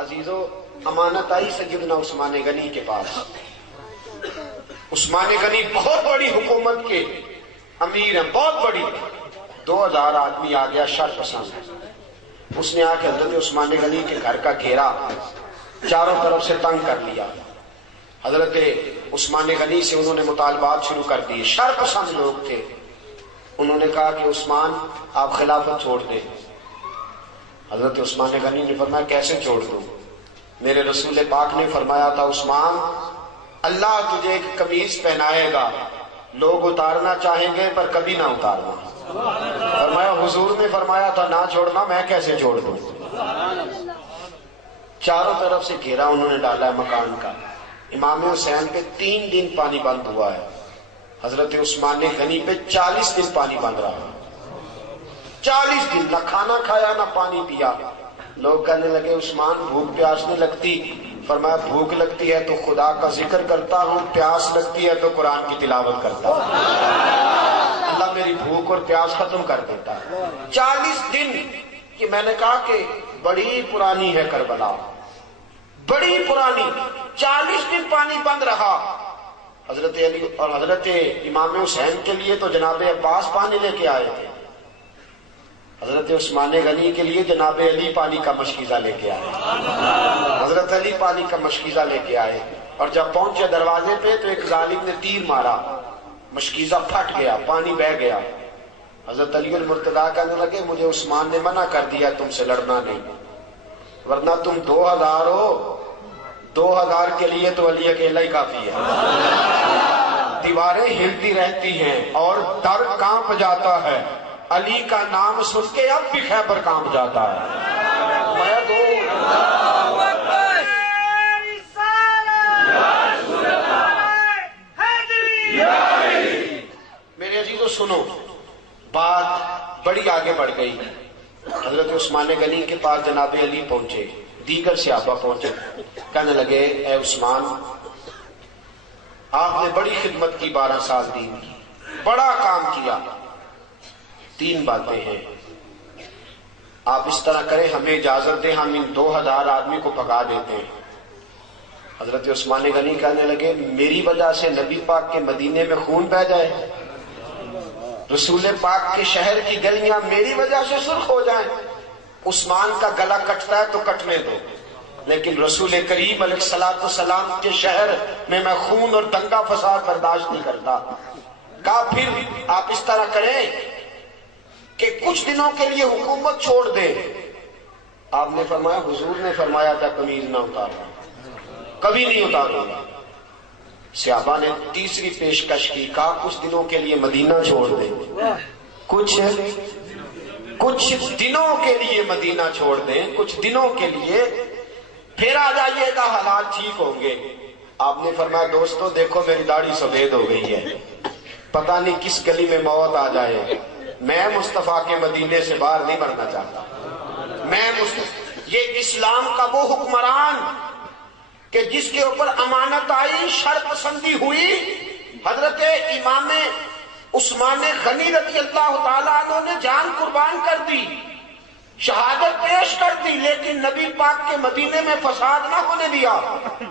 عزیزو امانت آئی سیدنا عثمان غنی کے پاس. عثمان غنی بہت بڑی حکومت کے امیر ہیں، بہت بڑی. 2000 آدمی آ گیا شر پسند. اس نے آ کے حضرت عثمان غنی کے گھر کا گھیرا چاروں طرف سے تنگ کر لیا. حضرت عثمان غنی سے انہوں نے مطالبات شروع کر دیے. شر پسند لوگ تھے. انہوں نے کہا کہ عثمان آپ خلافت چھوڑ دیں. حضرت عثمان غنی نے فرمایا کیسے چھوڑ دوں؟ میرے رسول پاک نے فرمایا تھا عثمان اللہ تجھے ایک قمیض پہنائے گا، لوگ اتارنا چاہیں گے پر کبھی نہ اتارنا. فرمایا حضور نے فرمایا تھا نہ چھوڑنا، میں کیسے چھوڑ دوں؟ چاروں طرف سے گھیرا انہوں نے ڈالا ہے مکان کا. امام حسین پہ 3 دن پانی بند ہوا ہے. حضرت عثمان غنی پہ 40 دن پانی بند رہا. 40 دن نہ کھانا کھایا نہ پانی پیا. لوگ کہنے لگے عثمان بھوک پیاس نہیں لگتی؟ فرمایا بھوک لگتی ہے تو خدا کا ذکر کرتا ہوں، پیاس لگتی ہے تو قرآن کی تلاوت کرتا ہوں. اللہ میری بھوک اور پیاس ختم کر دیتا ہے. 40 دن کہ میں نے کہا کہ بڑی پرانی ہے کربلا، بڑی پرانی. 40 دن پانی بند رہا. حضرت علی اور حضرت امام حسین کے لیے تو جناب عباس پانی لے کے آئے تھے. حضرت عثمان غنی کے لیے جناب علی پانی کا مشکیزہ لے کے آئے. حضرت علی پانی کا مشکیزہ لے کے آئے اور جب پہنچے دروازے پہ تو ایک ظالم نے تیر مارا، مشکیزہ پھٹ گیا، پانی بہہ گیا. حضرت علی المرتضیٰ کہنے لگے مجھے عثمان نے منع کر دیا تم سے لڑنا نہیں، ورنہ تم 2000 ہو. 2000 کے لیے تو علی اکیلا ہی کافی ہے. دیواریں ہلتی رہتی ہیں اور در کانپ جاتا ہے، علی کا نام سن کے اب بھی خیبر کانپ جاتا ہے. میرے عزیزو سنو، بات بڑی آگے بڑھ گئی. حضرت عثمان غنی کے پاس جناب علی پہنچے، دیگر صحابہ پہنچے. کہنے لگے اے عثمان آپ نے بڑی خدمت کی، 12 سال دین کی، بڑا کام کیا. 3 باتیں ہیں. آپ اس طرح کریں ہمیں اجازت دیں ہم ان 2000 آدمی کو پکا دیتے ہیں. حضرت عثمان غنی کہنے لگے میری وجہ سے نبی پاک کے مدینے میں خون بہہ جائے، رسول پاک کے شہر کی گلیاں میری وجہ سے سرخ ہو جائیں. عثمان کا گلا کٹتا ہے تو کٹنے دو، لیکن رسول کریم علیہ الصلوۃ والسلام کے شہر میں خون اور دنگا فساد برداشت نہیں کرتا. کہا پھر آپ اس طرح کریں کہ کچھ دنوں کے لیے حکومت چھوڑ دیں. آپ نے فرمایا حضور نے فرمایا تھا قمیض نہ اتارنا، کبھی نہیں اتاروں گا. صحابہ نے تیسری پیشکش کی، کہا کچھ دنوں کے لیے مدینہ چھوڑ دیں، کچھ دنوں کے لیے مدینہ چھوڑ دیں، کچھ دنوں کے لیے، پھر آ جائیے گا حالات ٹھیک ہوں گے. آپ نے فرمایا دوستو دیکھو میری داڑھی سفید ہو گئی ہے، پتہ نہیں کس گلی میں موت آ جائے. میں مصطفیٰ کے مدینے سے باہر نہیں مرنا چاہتا. یہ اسلام کا وہ حکمران کہ جس کے اوپر امانت آئی، شر پسندی ہوئی، حضرت امام عثمان غنی رضی اللہ تعالیٰ عنہ نے جان قربان کر دی، شہادت پیش کر دی، لیکن نبی پاک کے مدینے میں فساد نہ ہونے دیا.